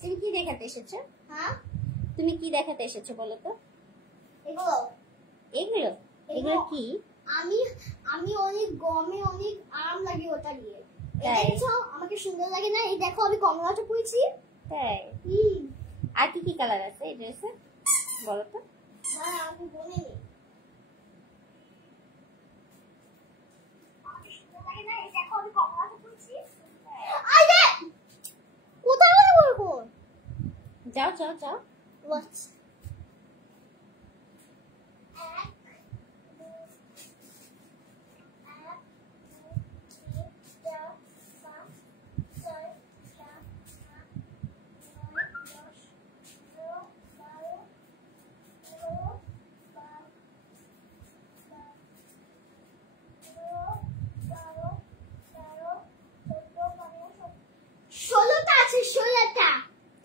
তুমি কি দেখাতে এসেছো? হ্যাঁ, তুমি কি দেখাতে এসেছো বলো তো? এগুলো এগুলো এগুলো কি? আমি আমি অনেক গমে অনেক আরাম লাগে ওটা দিয়ে। তাই? দেখছো আমাকে সুন্দর লাগে না? এই দেখো আমি কমলাটা পরেছি। তাই? আর কি কি কালার আছে এই ড্রেসে বলো তো? হ্যাঁ, আমি বলে নি। আমাকে সুন্দর লাগে না? এই দেখো আমি কমলাটা পরেছি। আরে কোথায় বলবো? যাও যাও যাও। ওয়াচ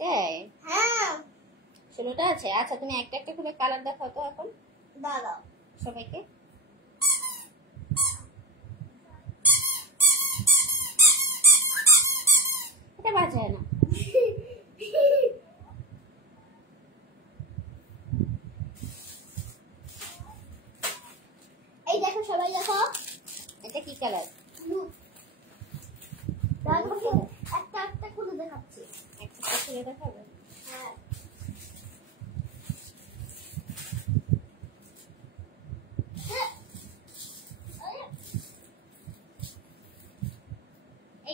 তাই? হ্যাঁ, 16টা আছে। আচ্ছা তুমি একটা একটা করে কালার দেখাও তো এখন দাঁড়াও। সবাইকে। এটা বাজায় না। এই দেখো সবাই দেখো, এটা কি কালার? একটা একটা খুলে দেখাচ্ছি। একটা খুলে দেখাবে? হ্যাঁ,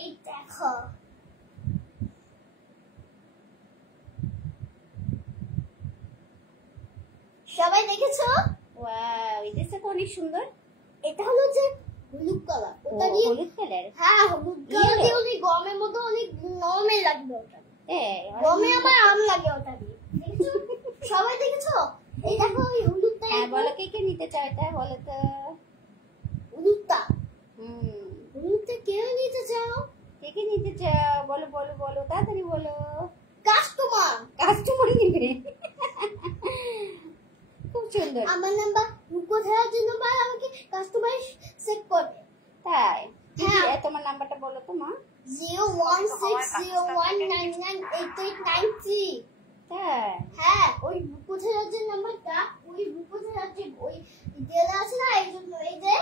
এই দেখো সবাই দেখেছো? ওয়াও, এই ড্রেসটা তো অনেক সুন্দর। এটা হলো যে হলুদ কালার, ওটা দিয়ে হলুদ কালার। হ্যাঁ হলুদ কালার দিয়ে অনেক গমের মতো অনেক নরমাল লাগবে ওটা। গমে আমার আম লাগে ওটা দিয়ে। দেখেছো? সবাই দেখেছো? এই দেখো এই হলুদটা। হ্যাঁ বলো, কে কে নিতে চাও এটা বলো তো? হলুদটা হুম, হলুদটা কেউ নিতে চাও? কে কে নিতে চাও বলো বলো বলো, তাড়াতাড়ি বলো। কাস্টমার। কাস্টমার নিবে। খুব সুন্দর। আমার নাম্বার কোথায় জন্য ভাই আমাকে কাস্টমার সেট করবে। তাই? হ্যাঁ, তোমার নাম্বারটা বলো তো মা। 01601998893। তাই? হ্যাঁ, ওই কোথায় রাজ্যের নাম্বারটা, ওই কোথায় রাজ্যের ওই দেওয়া আছে না, এই জন্য এই যে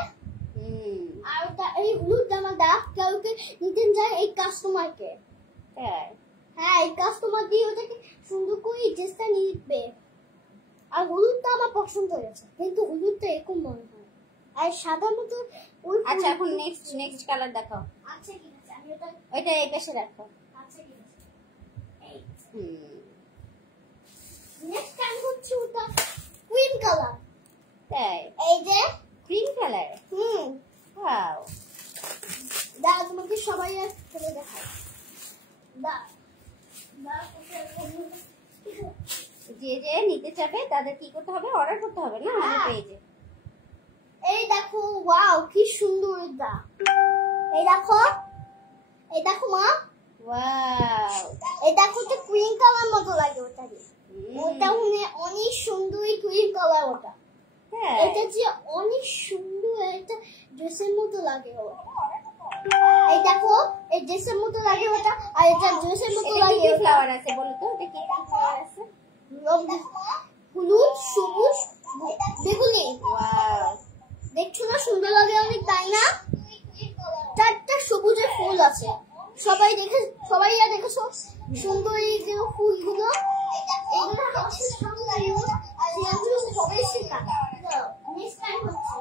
আর ওটা এই হলুদ জামাটা কাউকে নিতে যায় এই কাস্টমারকে। তাই? হ্যাঁ, এই কাস্টমার দিয়ে ওটাকে সুন্দর করে ড্রেসটা নিবে। আর হলুদটা আমার পছন্দ হয়েছে, কিন্তু হলুদটা এরকম মনে হয় আর সাদা মতো ওই। আচ্ছা এখন নেক্সট কালার দেখাও। আচ্ছা ঠিক আছে, আমি ওইটা এই পাশে রাখো। আচ্ছা ঠিক আছে। এই নেক্সট টাইম হচ্ছে ওটা ক্রিম কালার। তাই? এই যে ক্রিম কালার। ওয়াও, দাঁড়া তোমাকে সবাই আর খুলে দেখাই। যে যে নিতে চাবে তাদের কি করতে হবে? অর্ডার করতে হবে না আমাদের পেজে। এই দেখো, ওয়াও কি সুন্দর এটা। এই দেখো মা, ওয়াও, এই দেখো তো ক্রিম কালার মতো লাগে ওটা দিয়ে। ওটা অনেক সুন্দর ক্রিম কালার ওটা। এটা যে অনেক সুন্দর একটা ড্রেসের মতো লাগে ওটা। এই দেখো এই ড্রেসের মতো লাগে ওটা, আর এটা ড্রেসের মতো লাগে। কি ফ্লাওয়ার আছে বলো তো? এটা কি ফ্লাওয়ার আছে? হলুদ, সবুজ, বেগুনি। ওয়াও, দেখছো না সুন্দর লাগে অনেক, তাই না? চারটা সবুজের ফুল আছে। সবাই দেখেছো সুন্দর এই যে ফুলগুলো, এগুলো হচ্ছে সবাই শেখা। নেক্সট টাইম হচ্ছে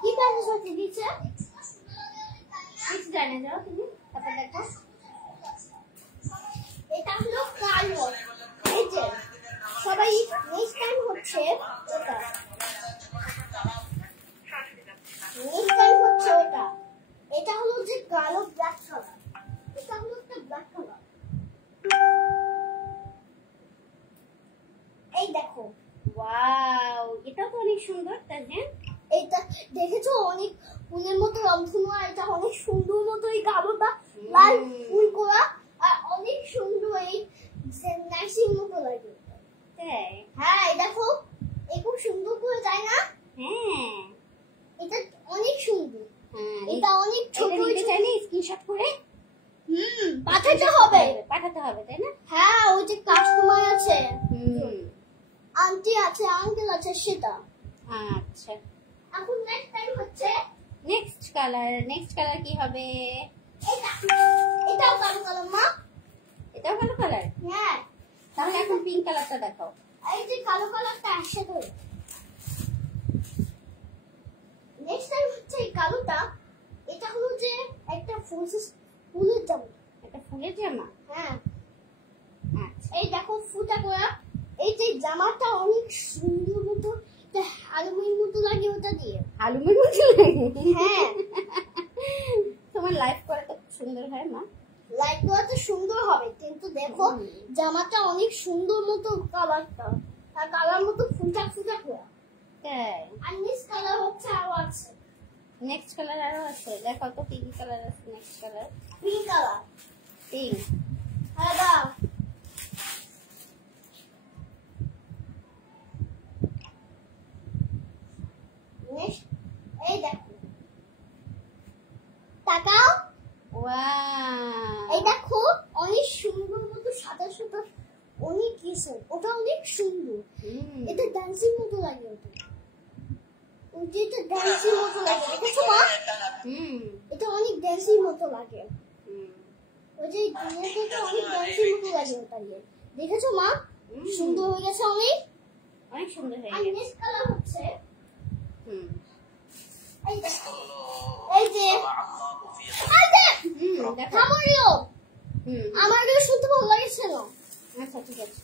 কি বানিয়েছো দিচ্ছে? কিছু জানে যাও তুমি, তারপর দেখো। এটা হলো কালো। এই যে সবাই নেক্সট টাইম হচ্ছে ওটা। নেক্সট টাইম হচ্ছে ওটা। এটা হলো যে কালো ব্ল্যাক কালার। এটা হলো একটা ব্ল্যাক কালার। এই দেখো, ওয়াও, এটা তো অনেক সুন্দর তাই না? এইটা দেখেছো অনেক ফুলের মতো রংধনু, আর এটা অনেক সুন্দর মতো এই কালোটা লাল ফুল করা, আর অনেক সুন্দর এই নাইসিং মতো লাগে। তাই? হ্যাঁ, দেখো এই খুব সুন্দর করে যায় না? হ্যাঁ, নেক্সট কালার কি হবে? এটাও কালো কালার মা। এটাও কালো কালার? হ্যাঁ। তাহলে এখন পিঙ্ক কালারটা দেখাও। এই যে কালো কালারটা একসাথে। নেক্সট টাইম হচ্ছে এই কালোটা, এটা হলো যে একটা ফুলের জামা। একটা ফুলের জামা? হ্যাঁ। আচ্ছা। এই দেখো ফুটা করা। এই যে জামাটা অনেক সুন্দর মতো আলুমির মতো লাগে ওটা দিয়ে। আলুমির মতো লাগে? হ্যাঁ। তোমার লাইফ করা তো সুন্দর হয় মা। লাইট করা তো সুন্দর হবে, কিন্তু দেখো জামাটা অনেক সুন্দর মতো কালারটা, আর কালার মতো ফুটা ফুটা করা। তাই? আর নেক্সট কালার হচ্ছে আরো আছে। নেক্সট কালার আরো আছে? দেখো তো কি কি কালার আছে next colour. Pink colour. Pink? হ্যাঁ দাও। নেক্সট এই দেখো, তাকাও। ওয়াও, এই দেখো অনেক সুন্দর মতো সাদা সাদা অনেক কিছু, ওটা অনেক সুন্দর। এটা ডান্সিং মতো লাগে। ওটা এটা ডান্সিং মতো লাগে, দেখেছো মা? এটা অনেক ডান্সিং মতো লাগে। ওই যে দুনিয়াটা অনেক ডান্সিং মতো লাগে ওটা দিয়ে, দেখেছো মা? সুন্দর হয়ে গেছে, অনেক অনেক সুন্দর হয়ে আর গেছে। নেক্সট কালার হচ্ছে এই যে দেখো। থামো। আমার এটা শুনতে ভালো লাগছে না। আচ্ছা ঠিক আছে।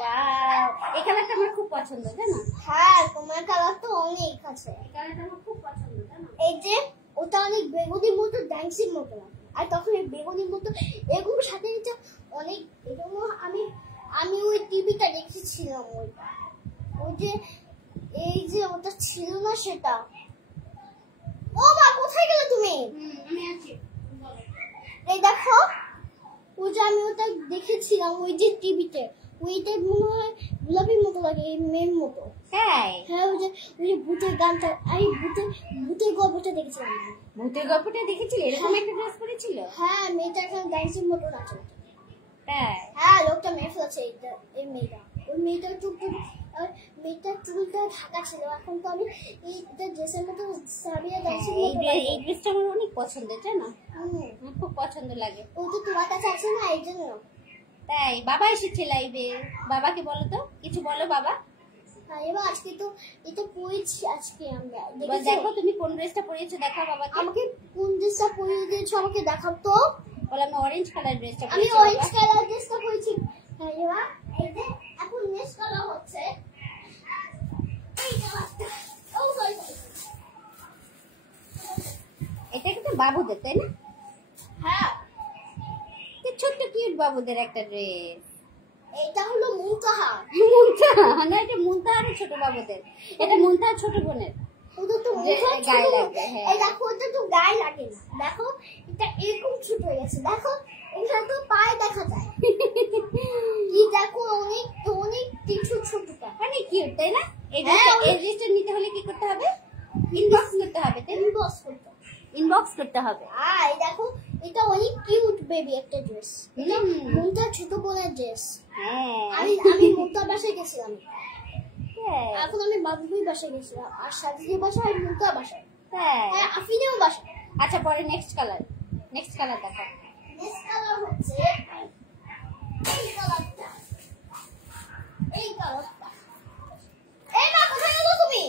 ওয়াও, এই কালারটা আমার খুব পছন্দ, জানো? হ্যাঁ, তোমার কালার তো অনেক আছে। এই কালারটা আমার খুব পছন্দ, জানো? এই যে ওটা অনেক বেগুনির মতো ডান্সিং মতো লাগে, আর তখন এই বেগুনির মতো এরকম সাথে এটা অনেক এরকম। আমি ওই টিভিটা দেখেছিলাম, ওই যে এই যে ওটা ছিল না সেটা। ও মা, কোথায় গেলে তুমি? আমি আছি। এই দেখো, ওই যে আমি ওটা দেখেছিলাম ওই যে টিভিতে, ওইটা মনে হয় গোলাপির মতো লাগে, এই মেয়ের মতো। তাই? হ্যাঁ, ওই যে ভূতের গানটা, আমি ভূতের গল্পটা দেখেছিলাম। ভূতের গল্পটা দেখেছিলে? এরকম একটা ড্রেস পরেছিল? হ্যাঁ, মেয়েটা এখন ডান্সিং মতো নাচে। তাই? হ্যাঁ, লোকটা মেরে ফেলেছে এই মেয়েটা। ওই মেয়েটার চুলটা ঢাকা ছিল, এখন তো আমি এইটা ড্রেসের মতো সাবিয়া ডান্সিং এই মতো লাগে। এই ড্রেসটা আমার অনেক পছন্দের, জানো? হুম, আমার খুব পছন্দ লাগে। ও তো তোমার কাছে আছে না, এই জন্য। তাই? বাবা এসেছে লাইভে, বাবাকে বলো তো কিছু, বলো বাবা। হ্যাঁ, এবার আজকে তো এটা পরেছি, আজকে আমরা এবার দেখো তুমি কোন ড্রেসটা পরেছো, দেখাও বাবাকে। আমাকে কোন ড্রেসটা পরিয়ে দিয়েছো আমাকে দেখাও তো। বলো আমি অরেঞ্জ কালার ড্রেসটা আমি পরেছি। অরেঞ্জ কালার ড্রেসটা পরেছি। হ্যাঁ, এবার এই যে এখন নেক্সট কালার হচ্ছে এই কালারটা। ও সরি, এটা কিন্তু বাবুদের, তাই না? হ্যাঁ, কি ছোট্ট কিউট বাবুদের একটা ড্রেস। এটা হলো মুনতাহা। মুনতাহা না, এটা মুনতাহার ছোট বাবুদের, এটা মুনতাহার ছোট বোনের। ওটা তো মুনতাহা গায়ে ছোট লাগে, হ্যাঁ। এই দেখো, ওটা তো গায়ে লাগে না। দেখো এটা এরকম ছোট হয়ে গেছে, দেখো এটা তো পায়ে দেখা যায়। কি দেখো, অনেক কিছু ছোটটা, অনেক কিউট, তাই না? এই হ্যাঁ, ড্রেসটা নিতে হলে কি করতে হবে? ইনবক্স করতে হবে, তাই না? ইনবক্স করতে। ইনবক্স করতে হবে। এই দেখো, এটা অনেক কিউট বেবি একটা ড্রেস। এটা মুনতার ছোট বোনের ড্রেস। হ্যাঁ। আমি মুনতার বাসায় গেছিলাম, তাই? এখন আমি বাবুর বাসায় গেছিলাম, আর সাজিদের বাসায় আর মুনতার বাসায়। তাই? হ্যাঁ, আফিনেও বাসায়। আচ্ছা, পরে নেক্সট কালার দেখো। নেক্সট কালার হচ্ছে এই কালারটা। এই কালারটা। এই মা, কোথায় গেলো তুমি?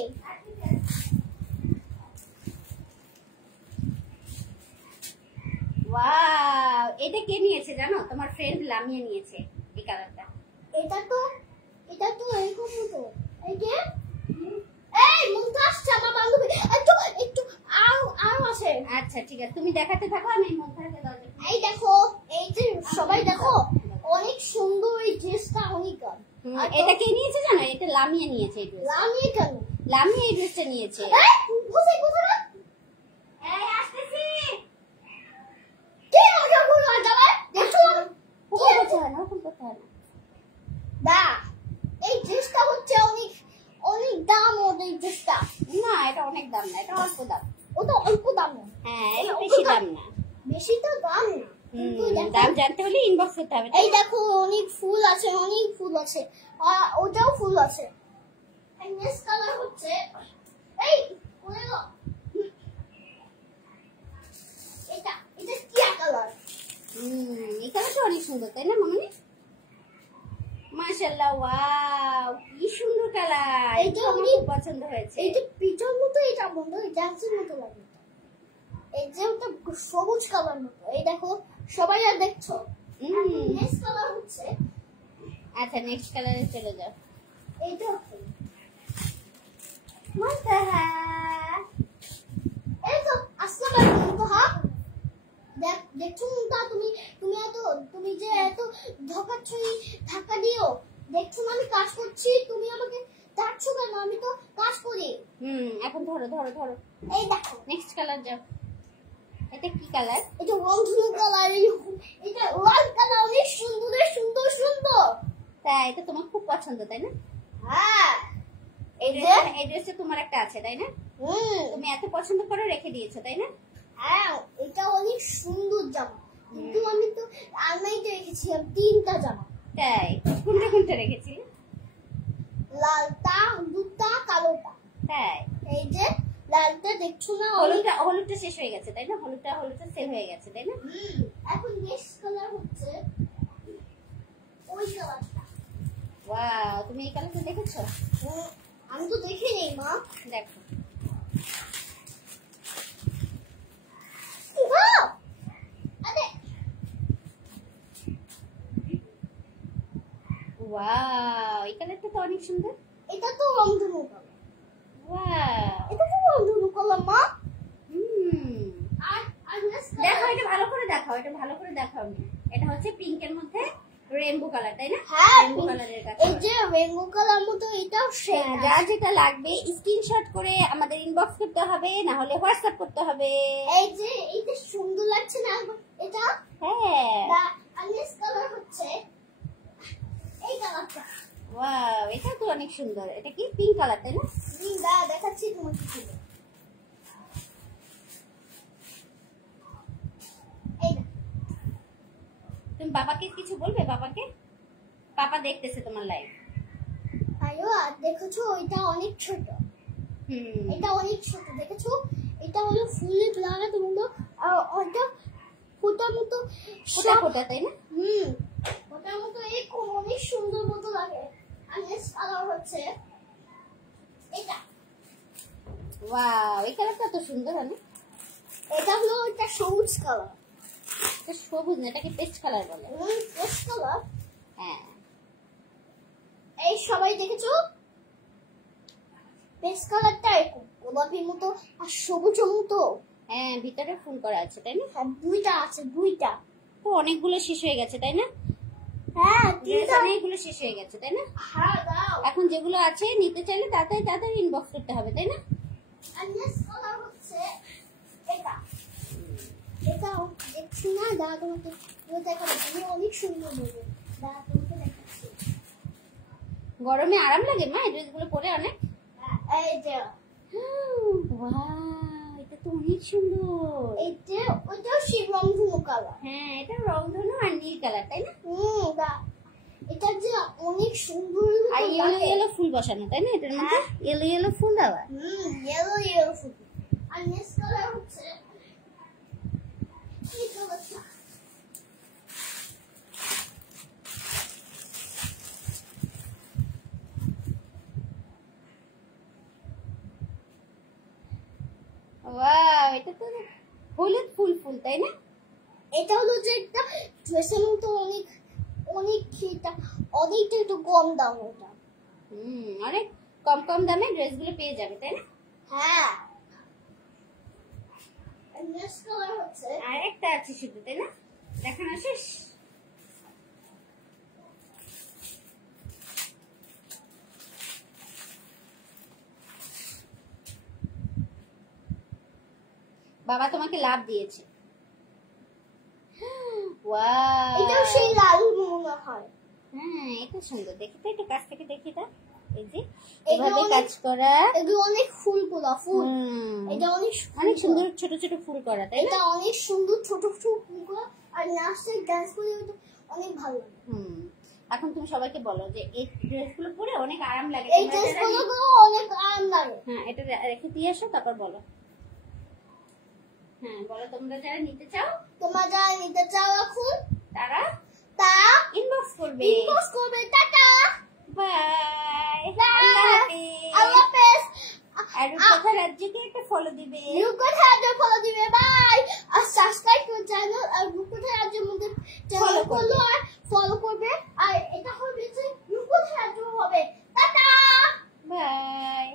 ওয়াও, এটা কে নিয়েছে জানো? তোমার ফ্রেন্ড লামিয়ে নিয়েছে এই কালারটা। এটা তো এরকম মতো। এই যে এই মুনতা আসছে আমার বান্ধবী, একটু আরো আছে। আচ্ছা ঠিক আছে, তুমি দেখাতে থাকো, আমি এই মধ্যে দরজা। এই দেখো, এই যে সবাই দেখো, অনেক সুন্দর এই ড্রেসটা, অনেক গান। এটা কে নিয়েছে জানো? এটা লামিয়ে নিয়েছে এই ড্রেস। লামিয়ে কেন? লামিয়ে এই ড্রেসটা নিয়েছে। কোথায়? এই আসতেছি। কে মজা করলো যাবে? দেখো ওরকম করতে হয় না। দা, এই ড্রেসটা হচ্ছে অনেক দাম ওদের ড্রেসটা। না এটা অনেক দাম না, এটা অল্প দাম। ওটা অল্প দাম না। হ্যাঁ এটা বেশি দাম না। বেশি তো দাম না। দাম জানতে হলে ইনবক্স করতে হবে। এই দেখো অনেক ফুল আছে, অনেক ফুল আছে, ওটাও ফুল আছে। নেক্সট কালার হচ্ছে এই পড়ে গো, এটা টিয়া কালার। এই কালারটা অনেক সুন্দর তাই না মামনি? মাশাআল্লাহ, ওয়াও কি সুন্দর কালার, এটা আমার খুব পছন্দ হয়েছে। এটা পিটার মতো, এটা বন্ধ ডান্সের মতো লাগে। এই যে ওটা সবুজ কালার মতো, এই দেখো সবাই আর দেখছো। নেক্সট কালার হচ্ছে, আচ্ছা নেক্সট কালারে চলে যাও। এইটা হচ্ছে মুনতাহা, এই তো আসসালামু আলাইকুম মুনতাহা। দেখছো মুনতাহা, তুমি যে এত ধাক্কা দিও, দেখছো না আমি কাজ করছি, তুমি আমাকে ডাকছো কেন? আমি তো কাজ করি। এখন ধরো ধরো ধরো। এই দেখো নেক্সট কালার যাও। এটা কি কালার? এটা রংধনু কালার। এটা লাল কালার, অনেক সুন্দর সুন্দর সুন্দর। তাই এটা তোমার খুব পছন্দ তাই না? হ্যাঁ এই ড্রেসটা তোমার একটা আছে তাই না? তুমি এত পছন্দ করে রেখে দিয়েছো তাই না? হ্যাঁ এটা অনেক সুন্দর জামা, কিন্তু আমি তো আলমারিতে রেখেছিলাম 3টা জামা। তাই কোনটা কোনটা রেখেছি? লালটা, দুটা, কালোটা। তাই এই যে লালটা দেখছো না, হলুদটা শেষ হয়ে গেছে তাই না? হলুদটা সেল হয়ে গেছে তাই না? এখন নেক্সট কালার হচ্ছে ওই কালারটা। ওয়াও, তুমি এই কালারটা দেখেছো? আমি তো দেখে নেই মা। দেখো ওয়াও, এই কালারটা তো অনেক সুন্দর। এটা তো রংধনু কালার। ওয়াও, এটা তো রংধনু কালার মা। আর নেক্সট দেখো এটা ভালো করে দেখাও, এটা ভালো করে দেখাও নি। এটা হচ্ছে পিঙ্কের মধ্যে রেইনবো কালার তাই না? হ্যাঁ রেইনবো কালারের কাছে এই যে রেইনবো কালার মতো, এটাও সেম। যার যেটা লাগবে স্ক্রিনশট করে আমাদের ইনবক্স করতে হবে, না হলে হোয়াটসঅ্যাপ করতে হবে। এই যে এইটা সুন্দর লাগছে না এটা? হ্যাঁ। আর নেক্সট কালার হচ্ছে এই কালারটা। ওয়াও, এটা তো অনেক সুন্দর। এটা কি পিঙ্ক কালার তাই না? দেখাচ্ছি তোমাকে। তুমি বাবাকে কিছু বলবে? পাপা দেখতেছে তোমার লাইভ। আয়ো আর দেখেছো, এটা অনেক ছোট। এটা অনেক ছোট, দেখেছো? এটা হলো ফুলে লাগাতে মতো, আর ওটা ফোটার মতো ফোটা তাই না? ফোটার মতো এই অনেক সুন্দর মতো লাগে। আর নেক্সট কালার হচ্ছে এটা। ওয়াও, এই কালারটা তো সুন্দর অনেক। এটা হলো একটা সবুজ কালার। এটা সবুজ না, এটাকে পেস্ট কালার বলে। Paste colour. হ্যাঁ, এই সবাই দেখেছো পেস্ট কালারটা এরকম গোলাপির মতো আর সবুজের মতো। হ্যাঁ, ভিতরে ফুল করা আছে তাই না? হ্যাঁ দুইটা আছে, দুইটা। তো অনেকগুলো শেষ হয়ে গেছে তাই না? হ্যাঁ তিনটা। অনেকগুলো শেষ হয়ে গেছে তাই না? হ্যাঁ দাও। এখন যেগুলো আছে নিতে চাইলে তাড়াতাড়ি ইনবক্স করতে হবে তাই না? আর নেক্সট কালার হচ্ছে এটা। এটা দেখছি না, দাদা তোমাকে দেখাবো, তুমি অনেক সুন্দর বলবে। দাদা তোমাকে দেখাচ্ছি। গরমে আরাম লাগে মা এই ড্রেসগুলো পরে অনেক। এই যে ওয়াও, এটা তো অনেক সুন্দর। এটা ওইটাও সেই রংধনু কালার। হ্যাঁ, এটা রংধনু আর নীল কালার তাই না? এটা যে অনেক সুন্দর। আর ইয়েলো ফুল বসানো তাই না এটার মধ্যে? ইয়েলো ফুল দেওয়া। ইয়েলো ফুল। আর নেক্সট কালার হচ্ছে এই কালারটা। ওয়াও, এটা তো হলুদ ফুল তাই না? এটা হলো যে একটা ড্রেসের মতো অনেক অনেক অনেকটা একটু কম দাম। ওটা অনেক কম দামে ড্রেসগুলো পেয়ে যাবে তাই না? হ্যাঁ। নেক্সট কালার হচ্ছে আর একটা আছে শুধু তাই না? দেখানো শেষ? বাবা তোমাকে লাভ দিয়েছে। ওয়াও, এটাও সেই লাল মনে হয়। হ্যাঁ, এটা সুন্দর। দেখি তো, একটু কাছ থেকে দেখি তো। এই যে এভাবে কাজ করা, এগুলো অনেক ফুলগুলো ফুল, এটা অনেক অনেক সুন্দর ছোট ছোট ফুল করা, তাই না? এটা অনেক সুন্দর ছোট ছোট ফুল করা, আর নাচতে ডান্স করে অনেক ভালো লাগে। এখন তুমি সবাইকে বলো যে এই ড্রেসগুলো পরে অনেক আরাম লাগে। এই ড্রেসগুলো অনেক আরাম লাগে। হ্যাঁ, এটা রেখে দিয়ে আসো, তারপর বলো। হ্যাঁ বলো, তোমরা যারা নিতে চাও এখন তারা ইনবক্স করবে। টাটা, বাই, আল্লাহ হাফেজ। আর রূপকথা রাজ্যকে একটা ফলো দিবে। বাই। আর সাবস্ক্রাইব করে চ্যানেল, আর রূপকথা রাজ্যের মধ্যে চ্যানেল ফলো করবে। আর এটা হবে যে রূপকথা রাজ্য হবে। Tata, bye.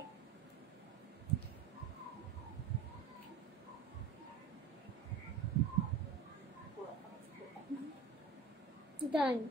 Done.